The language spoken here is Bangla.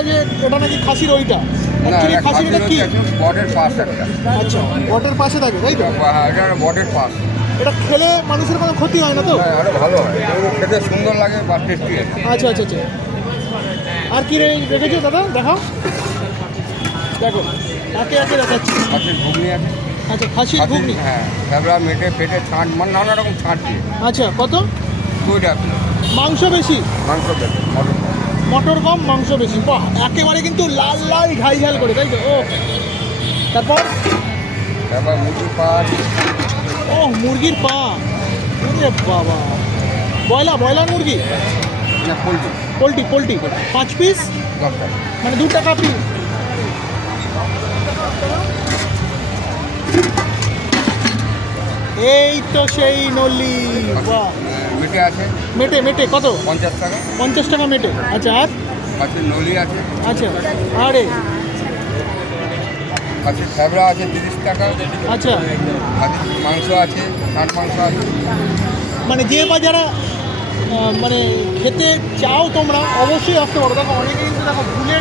বলে যে এটা নাকি খাসির ওইটা, অ্যাকচুয়ালি খাসির এটা কি? বটের পাশ একটা। আচ্ছা, বটের পাশে থাকে তাই তো? এটা বটের পাশ। এটা খেলে মানুষের কোনো ক্ষতি হয় না তো? আরো ভালো হয়, এগুলো খেতে সুন্দর লাগে বা টেস্টি আছে। আচ্ছা আচ্ছা আচ্ছা। আর কি রেখেছো দাদা, দেখাও। দেখো একে একে দেখাচ্ছি। খাসির ঘুগনি আছে। আচ্ছা, খাসির ঘুগনি। হ্যাঁ, ফেবড়া মেটে পেটে ছাঁট, মানে নানা রকম ছাঁট দিয়ে। আচ্ছা, কত? 2 টাকা কিলো। মাংস বেশি? মাংস বেশি, মটন। মটর কম, মাংস বেশি। বাহ, একেবারে কিন্তু লাল লাল ঝাল ঝাল করে, তাই তো? ও, তারপর? তারপর মুরগির পা আছে। ও, মুরগির পা। ওরে বাবা, ব্রয়লার মুরগি? না, পোলট্রি। পোলট্রি 5 পিস, 10 টাকা। মানে 2 টাকা পিস। এই তো সেই নলি। বাহ, মেটে আছে মেটে কত? 50 টাকা। 50 টাকা মেটে। আচ্ছা, আর? খাসির নলি আছে। আচ্ছা, আরে খাসির ফেবড়া আছে 30 টাকা। আচ্ছা, খাসির মাংস আছে, ছাঁট মাংস আছে। মানে যে বা যারা মানে খেতে চাও তোমরা অবশ্যই আসতে পারো। দেখো অনেকে কিন্তু দেখো ভুলে